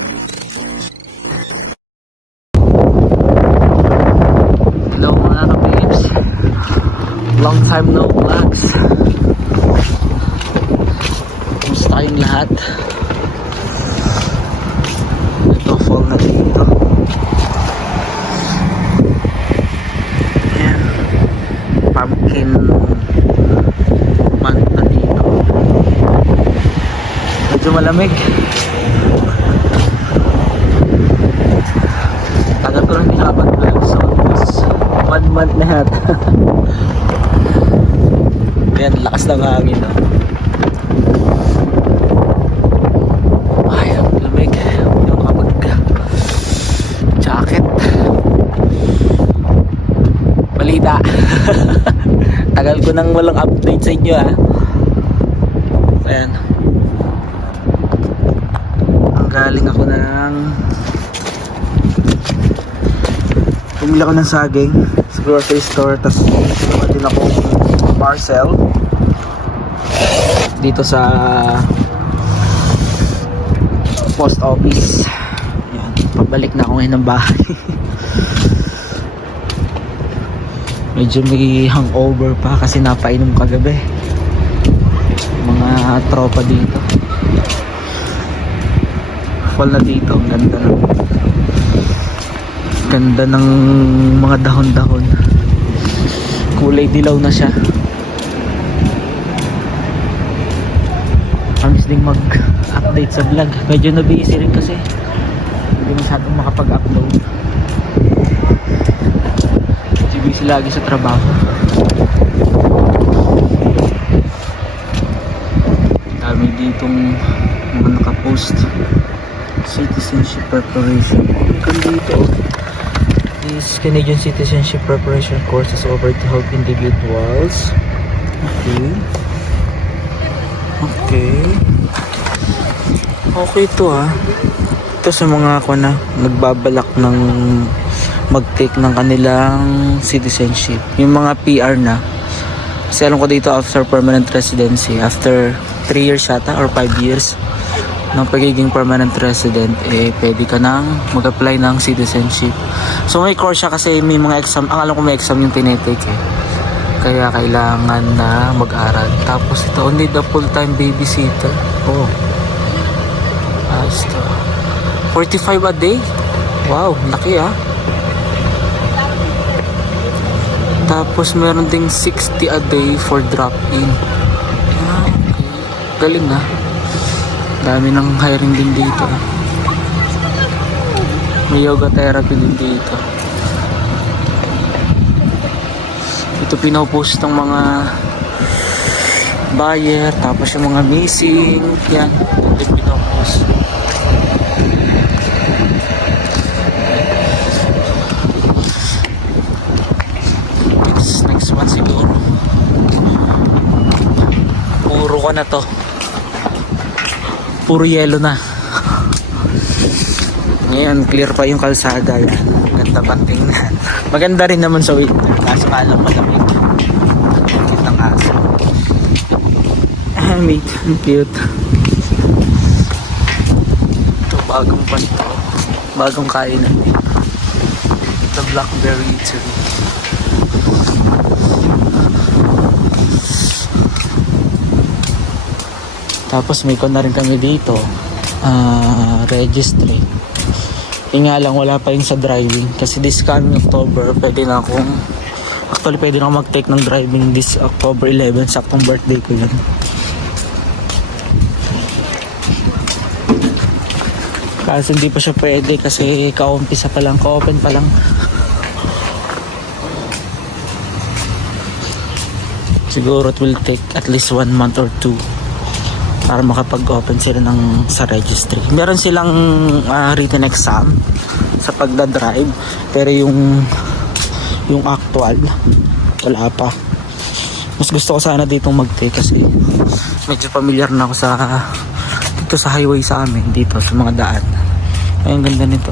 Hello mga ka-babes, long time no vlogs. Kumusta kayong lahat? Ito, fall na dito. Ayan, pumpkin month na dito. Medyo malamig. Tagal ko lang nakapag-vlog, so almost 1 month na yata. Ayan, lakas ng hangin, no? Ay, ang lamig. Hindi ako nakapag-jacket. Balita. Tagal ko nang walang update sa inyo, ah. Ayan. Ang galing ako ng bumili ako ng saging sa grocery store, tapos naman din ako parcel dito sa post office. Yan, pabalik na ako ngayon ng bahay. Medyo may hangover pa kasi napainom kagabi mga tropa dito. Fall na dito, ang ganda ng mga dahon-dahon, kulay dilaw na siya. Amis ding mag-update sa vlog, medyo na-busy rin kasi hindi masyadong makapag-upload, medyo busy lagi sa trabaho. Dami ditong mga nakapost, citizenship preparation. Hanggang dito, this Canadian citizenship preparation course is over to help individuals. Okay to, ah. Ito sa mga ako na nagbabalak ng mag-take ng kanilang citizenship, yung mga PR na. Kasi alam ko dito, after permanent residency, after 3 years yata or 5 years ng pagiging permanent resident, pwede ka nang mag-apply ng citizenship. So may course siya kasi may mga exam. Ang alam ko may exam yung tinetake, kaya kailangan na mag-aral. Tapos ito, only the full-time babysitter. Ito 45 a day. Wow, laki, ah. Tapos meron ding 60 a day for drop-in. Okay. Galing, ah. Dami ng hiring din dito. May yoga therapy din dito. Ito pinopost ng mga buyer, tapos yung mga missing. Yan, ito pinopost. Next one siguro. Puro ko na to. Puro yelo na. Ngayon clear pa yung kalsada. Yan, ganda pang tingnan. Maganda rin naman sa winter, kaso nga lang malamig. Cute ng aso. Mate, ang cute. Ito bagong panto, bagong kainan. The blackberry tree. Tapos may kon na rin kami dito, registry. Yung nga lang wala pa yung sa driving, kasi this coming October pwede na akong mag-take ng driving this October 11, saktong birthday ko yun. Kasi hindi pa siya pwede kasi ka-umpisa pa lang, ka-open pa lang. Siguro it will take at least 1 month or 2 para makapag-open sila sa registry. Meron silang written exam sa pagdadrive, pero yung actual wala pa. Mas gusto ko sana ditong mag-take kasi medyo familiar na ako dito sa highway sa amin, dito sa mga daan. Ay, ang ganda nito.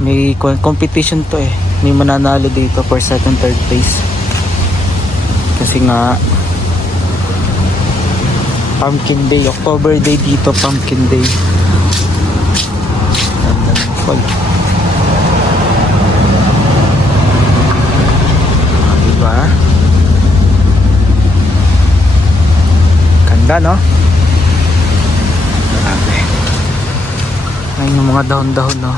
May competition to, may mananalo dito for second, third place. Kasi nga Pumpkin Day, October Day dito, Pumpkin Day. Ganda ng fall. Diba? Ganda, no? Grabe. Ayun yung mga dahon-dahon, no?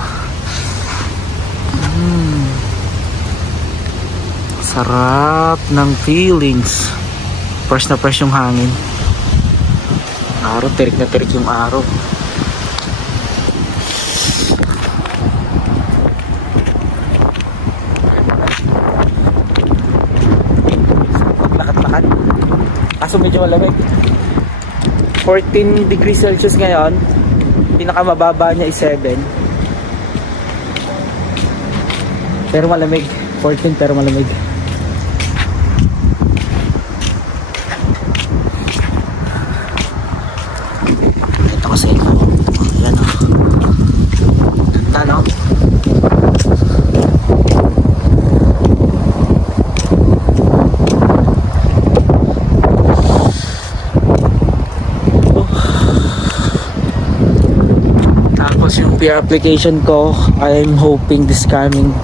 Sarap ng feelings. Fresh na fresh yung hangin. Araw, tirik na tirik yung araw. Lakad-lakad. Kaso medyo malamig. 14 degrees Celsius ngayon. Pinakamababa niya is 7. Pero malamig. 14 pero malamig. Ito kasi ito. Yan o. Ganda, no? Tapos yung peer application ko, I'm hoping this coming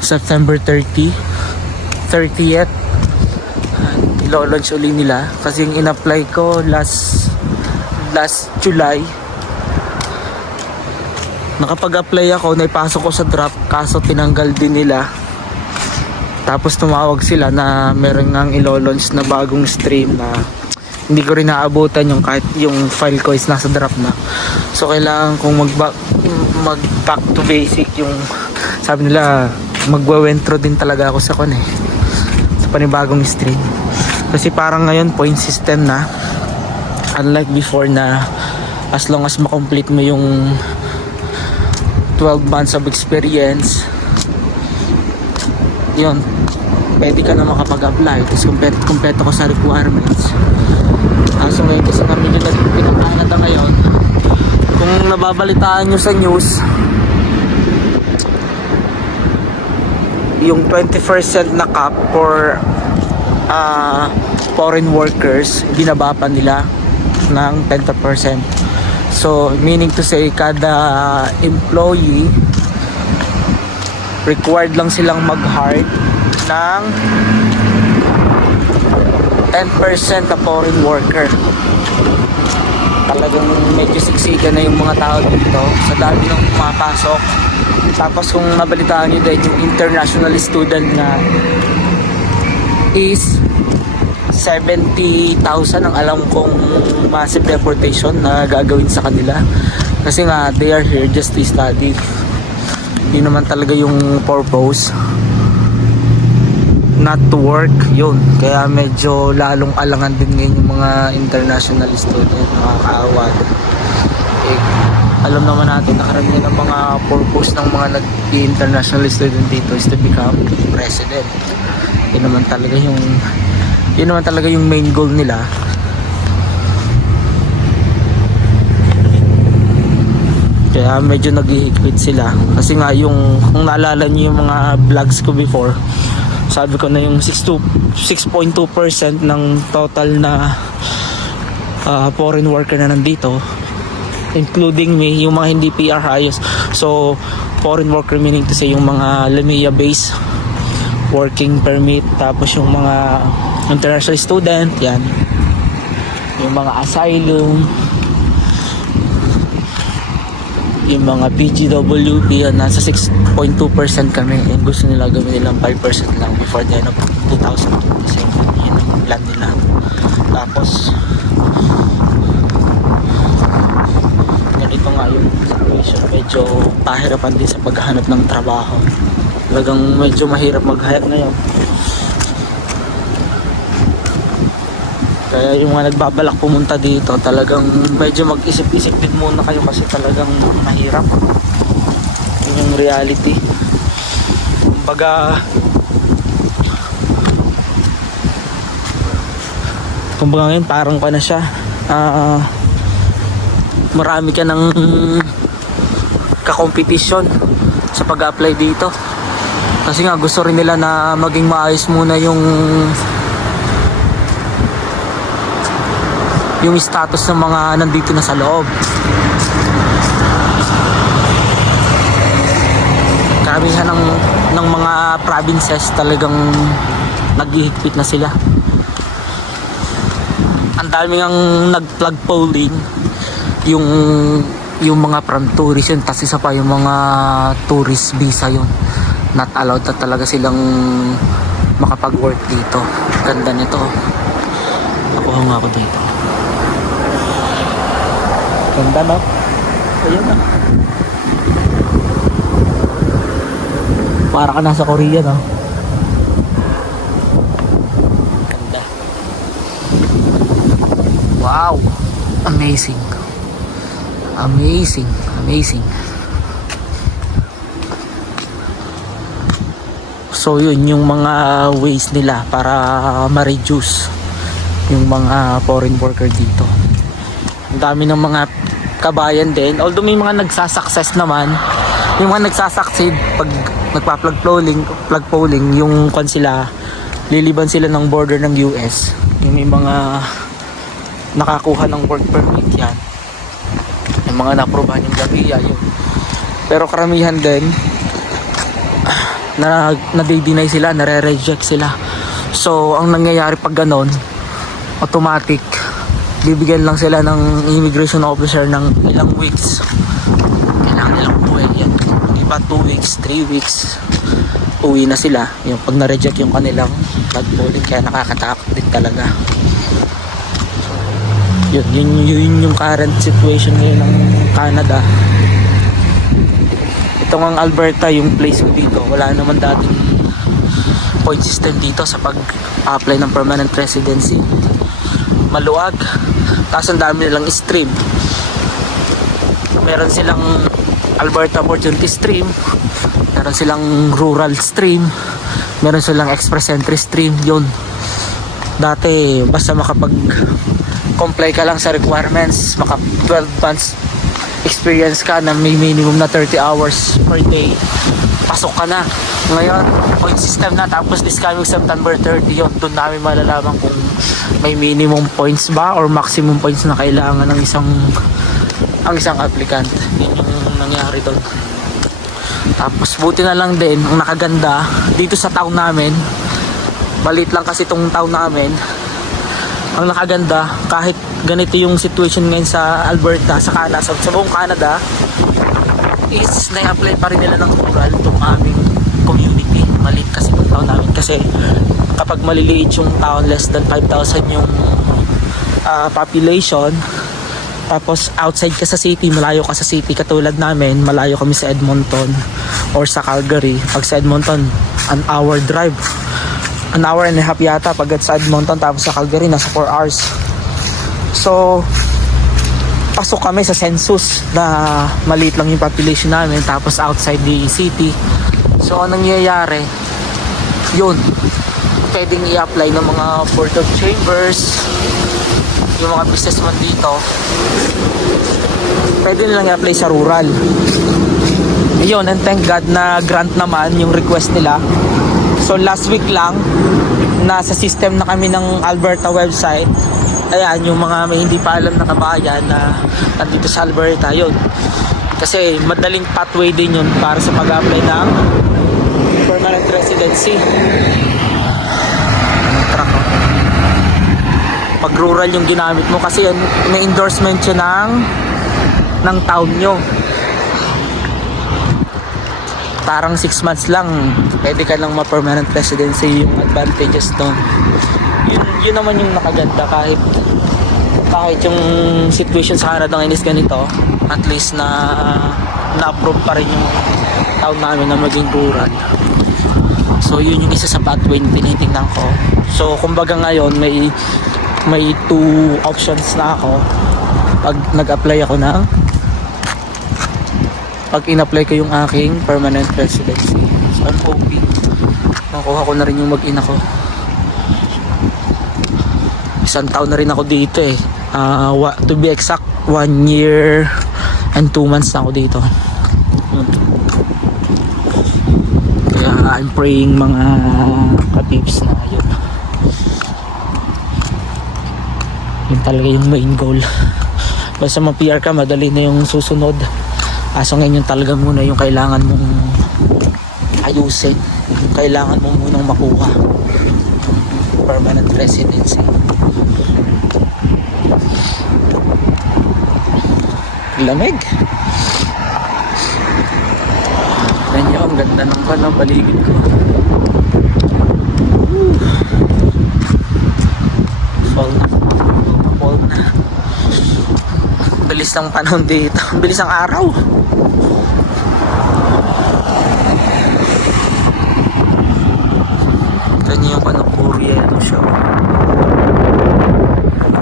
September 30th ilo-launch uli nila kasi yung in-apply ko last July. Nakapag-apply ako, naipasok ko sa draft kaso tinanggal din nila. Tapos tumawag sila na meron ngang ilo-launch na bagong stream na hindi ko rin naabutan yung kahit yung file ko is nasa draft na. So kailangan kong mag back to basic yung sabi nila magwe-wentro din talaga ako sa sa panibagong stream kasi parang ngayon point system na, unlike before na as long as makomplete mo yung 12 months of experience yun, pwede ka na makapag-apply tapos kumpleto ko sa requirements. So ngayon kasi na medyo pinapalata ngayon, kung nababalitaan nyo sa news yung 20% na cap for foreign workers, binaba pa nila ng 10%. So, meaning to say, kada employee required lang silang mag-hire ng 10% na foreign worker. Talagang medyo siksikan na yung mga tao dito sa dami ng pumapasok. Tapos kung nabalitaan nyo din yung international student na is 70,000 ang alam kong massive deportation na gagawin sa kanila kasi nga they are here just to study. Yun naman talaga yung purpose, not to work yun. Kaya medyo lalong alangan din ngayon yung mga international student, nakakaawa. Alam naman natin na karamihan ng mga purpose ng mga nag-international student dito is to become president. Yun naman talaga yung main goal nila. Kaya medyo nag-i-quit sila kasi nga yung kung naalala niyo yung mga vlogs ko before, sabi ko na yung 6.2% ng total na foreign worker na nandito, including me, yung mga hindi PR hires. So foreign worker meaning to say yung mga LMIA based working permit, tapos yung mga international student, yan, yung mga asylum, yung mga PGWP, yan, nasa 6.2% kami. And gusto nila gawin nilang 5% lang before the end of 2027. Yun ang plan nila. Tapos ganito nga yung situation, medyo pahirapan din sa paghahanap ng trabaho. Talagang medyo mahirap mag-hire ngayon. Kaya yung mga nagbabalak pumunta dito, talagang medyo mag-isip-isip din muna kayo kasi talagang mahirap. Yun yung reality. Kumbaga ngayon parang pa na siya. Marami ka ng kakompetisyon sa pag-apply dito. Kasi nga gusto rin nila na maging maayos muna yung yung status ng mga nandito na sa loob. Karamihan ng mga provinces talagang naghihigpit na sila. Ang dami ang nag-plug polling, yung mga from tourist yun, tapos isa pa yung mga tourist visa yun, not allowed na talaga silang makapag-work dito. Ganda nito. Nakuha nga ako dito. Ganda, no? Ayan na. Para ka nasa Korea, no? Ganda. Wow! Amazing. Amazing. Amazing. So yun yung mga ways nila para ma-reduce yung mga foreign worker dito. Ang dami ng mga kabayan din, although may mga nagsasucess naman. Yung mga nagsasucceed pag nagpa-plug polling yung sila, liliban sila ng border ng US. Yung may mga nakakuha ng work permit yan, yung mga na-aprobahan yung gabiya yun. Pero karamihan din na-deny sila, nare-reject sila. So ang nangyayari pag ganon, automatic bibigyan lang sila ng immigration officer ng ilang weeks. Kailangan nilang umuwi yan, iba 2 weeks, 3 weeks uwi na sila yung pag na-reject yung kanilang plug polling. Kaya nakakatakot din talaga. Yun yung current situation ngayon ng Canada. Ito ngang Alberta, yung place ko dito, wala naman dating point system dito sa pag-apply ng permanent residency. Maluwag, tapos ang dami nilang stream. Meron silang Alberta Opportunity Stream, meron silang Rural Stream, meron silang Express Entry Stream. Yun, dati basta comply ka lang sa requirements, maka 12 months experience ka na may minimum na 30 hours per day, pasok ka na. Ngayon, point system na, tapos this coming September 30 yun, doon namin malalaman kung may minimum points ba or maximum points na kailangan ng isang applicant. Yun yung nangyari doon. Tapos buti na lang din, ang nakaganda dito sa town namin, balit lang kasi itong town namin, ang nakaganda, kahit ganito yung situation ngayon sa Alberta, sa Canada, sa buong Canada, is na-apply pa rin nila ng rural itong aming community. Maliit kasi itong town namin, kasi kapag maliliit yung town, less than 5,000 yung population, tapos outside ka sa city, malayo ka sa city, katulad namin, malayo kami sa Edmonton or sa Calgary. Pag sa Edmonton, an hour drive, an hour and a half yata pag sa Edmonton, tapos sa Calgary nasa 4 hours. So pasok kami sa census na maliit lang yung population namin, tapos outside the city. So anong nangyayari, yun, pwedeng i-apply ng mga board of chambers, yung mga businessman dito, pwede nilang i-apply sa rural. Yun, and thank God na grant naman yung request nila. So last week lang, nasa system na kami ng Alberta website. Ayan, yung mga may hindi pa alam na kabayan na nandito sa Alberta, yun. Kasi madaling pathway din yun para sa pag-apply ng permanent residency. Pag rural yung ginamit mo, kasi yan, may endorsement yun ng town nyo. Parang 6 months lang pwede ka lang ma-permanent residency, yung advantages doon. Yun naman yung nakaganda, kahit yung situation sa Canada ngayon is ganito, at least na-approve pa rin yung town namin na maging rural. So yun yung isa sa pathway na tinitingnan ko. So kumbaga ngayon may 2 options na ako pag nag-apply ako pag in-apply ko yung aking permanent residency. So I'm hoping makuha ko na rin yung mag-ina ko. Isang taon na rin ako dito eh. To be exact, 1 year and 2 months na ako dito. Kaya I'm praying mga ka-tips na yun. Yun talaga yung main goal. Basta ma-PR ka, madali na yung susunod. Aso ngayon yung talaga muna yung kailangan mong ayusin. Yung kailangan mo munang makuha. Permanent residency. Lamig. Tignan nyo, ang ganda ng paligid ko. Fall na. Fall na. Bilis ng panahon dito. Bilis ang araw. Ganyan yung Korea ito siya.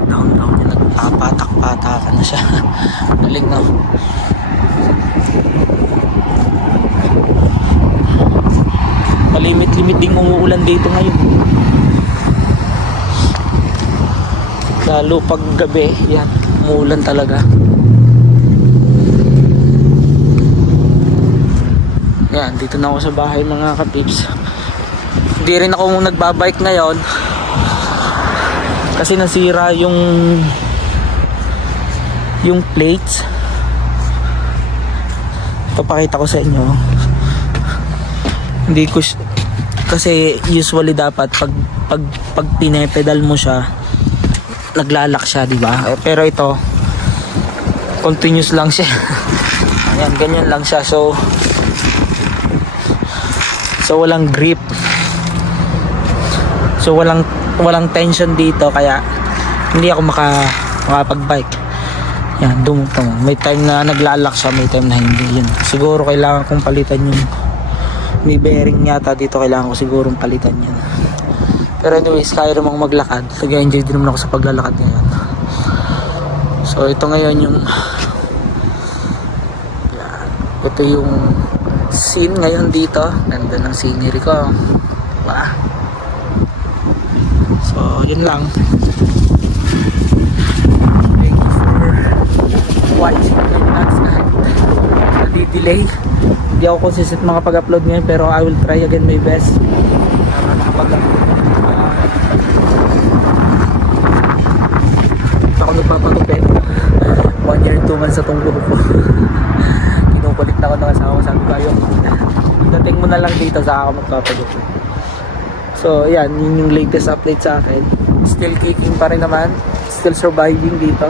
Downtown niya, nagpapatak-patakan na siya. Galing na. Malimit-limit ding umuulan dito ngayon. Lalo pag gabi, yan, umuulan talaga. Yan, dito na ako sa bahay mga ka-tips. Hindi rin ako nagbabike ngayon kasi nasira yung plates. Ito pakita ko sa inyo. Hindi ko kasi usually dapat pag pinepedal mo siya naglalak siya, di ba? Pero ito continuous lang siya. Ayan, ganyan lang siya. So walang grip. So walang tension dito kaya hindi ako makapag-bike. Yan, dumutong. May time na naglalak siya, may time na hindi. Yun. Siguro kailangan kong palitan yung may bearing yata dito, kailangan ko sigurong palitan yan. Pero anyways, kaya namang maglakad. Nag-enjoy din naman ako sa paglalakad ngayon. So ito ngayon yung yan. Ito yung scene ngayon dito. Ganda ng scenery ko. Diba? So yun lang. Thank you for watching my vlogs kahit nadi-delay. Hindi ako consistent mga pag-upload ngayon, pero I will try again my best para makapag-upload. Ako nagpapatupet 1 year 2 months sa tungkol ko. Kinukulit na ako ng asawa ko, sabi ko ayaw dating mo na lang dito sa ako magpapatupet. So yan, yun yung latest update sa akin. Still kicking pa rin naman, still surviving dito.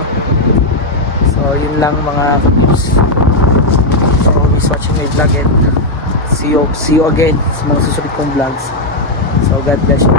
So yun lang mga ka-tips. For always watching my vlog, and see you again sa mga susunod kong vlogs. So God bless you.